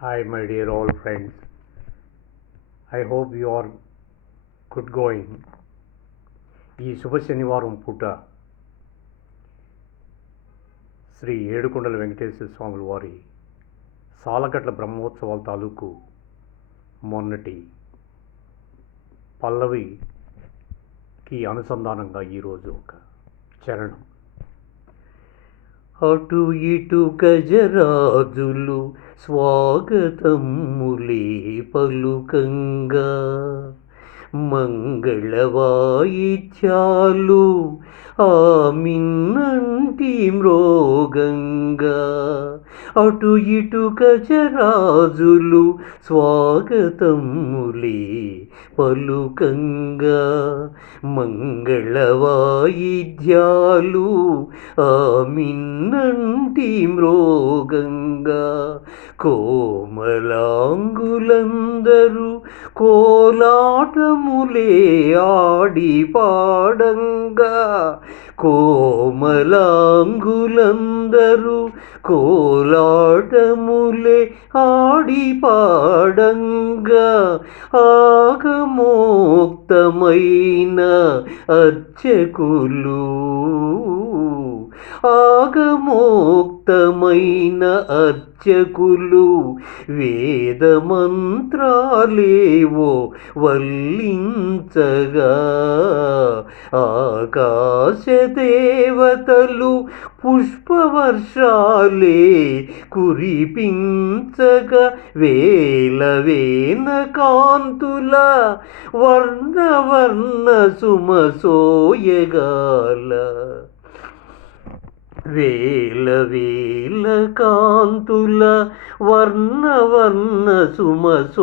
Hi, my dear old friends. I hope you are good going. ఈ శుభ శనివారం పూట శ్రీ ఏడుకొండల వెంకటేశ్వర స్వాముల వారి సాలగట్ల బ్రహ్మోత్సవాల తాలూకు మొన్నటి పల్లవికి అనుసంధానంగా ఈరోజు ఒక చరణం. అటు ఇటు గజరాజులు స్వాగతములే పలుకంగా, మంగళవాయిద్యాలు ఆ మిన్నంటి మ్రోగంగా. అటు ఇటు గజరాజులు స్వాగతములే పలుకంగా, మంగళవాయిద్యాలు ఆ మిన్నంటి మ్రోగంగా. కోమలాంగులందరూ కోలాటములే ఆడి పాడంగా, కోమలాంగులందరూ కోలాటములే ఆడి పాడంగా. ఆగమోక్తమైన అర్చకులు, ఆగమోక్తమైన అర్చకులు వేదమంత్రాలేవో వల్లించగా, ఆకాశదేవతలు పుష్పవర్షాలే కురిపించగా, వేలవేన కాంతుల వర్ణవర్ణ సుమసోయగాల. వేల వేల కాంతుల వర్ణవర్ణ సుమసోయగాల.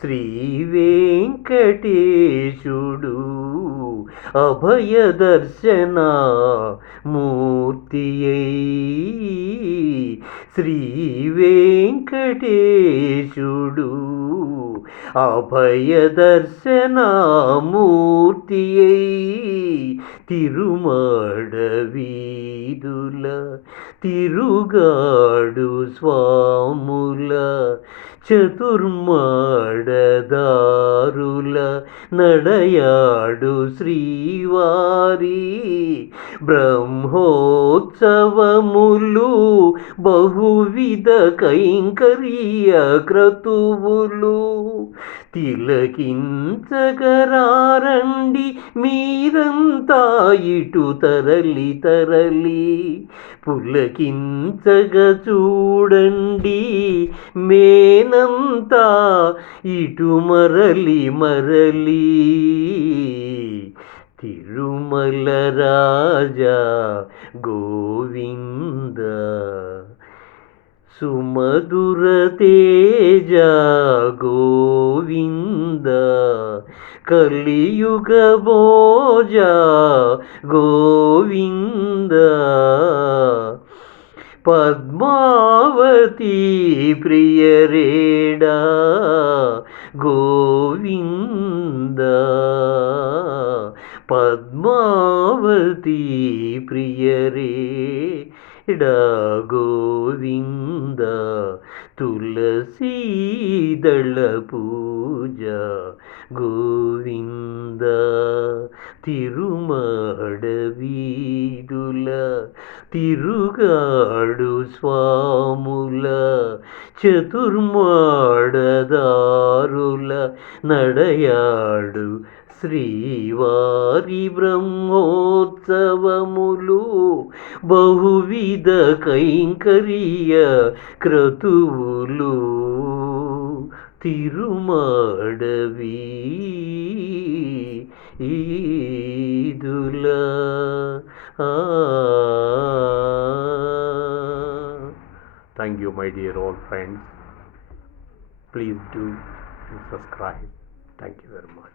శ్రీ వెంకటేశుడు అభయదర్శన మూర్తియై, శ్రీ వెంకటేశుడు అభయదర్శన మూర్తియై, తిరుమాడ వీధుల తిరుగాడు స్వాముల, చతుర్మాడదారుల నడయాడు శ్రీవారి. బ్రహ్మోత్సవములు బహువిధ కైంకర్య క్రతువులు తిలకించగరారండి మీరంతా ఇటు తరలి తరలి. పులకించగ చూడండి మేనంతా ఇటు మరలి మరలి. తిరుమల రాజా గోవింద, సుమధుర తేజ గోవింద, కలియుగ భోజ గోవింద. పద్మావతి ప్రియరేడా గోవింద, పద్మావతి ప్రియరేడా గోవింద. తులసీదళ పూజ గోవింద, తిరుమాడ వీధుల తిరుగాడు స్వాముల, చతుర్మాడదారుల నడయాడు శ్రీవారి. బ్రహ్మోత్సవములు బహువిధ కైంకర్య క్రతువులు తిరుమాడ వీధుల. Thank you, my dear old friends. Please do subscribe. Thank you very much.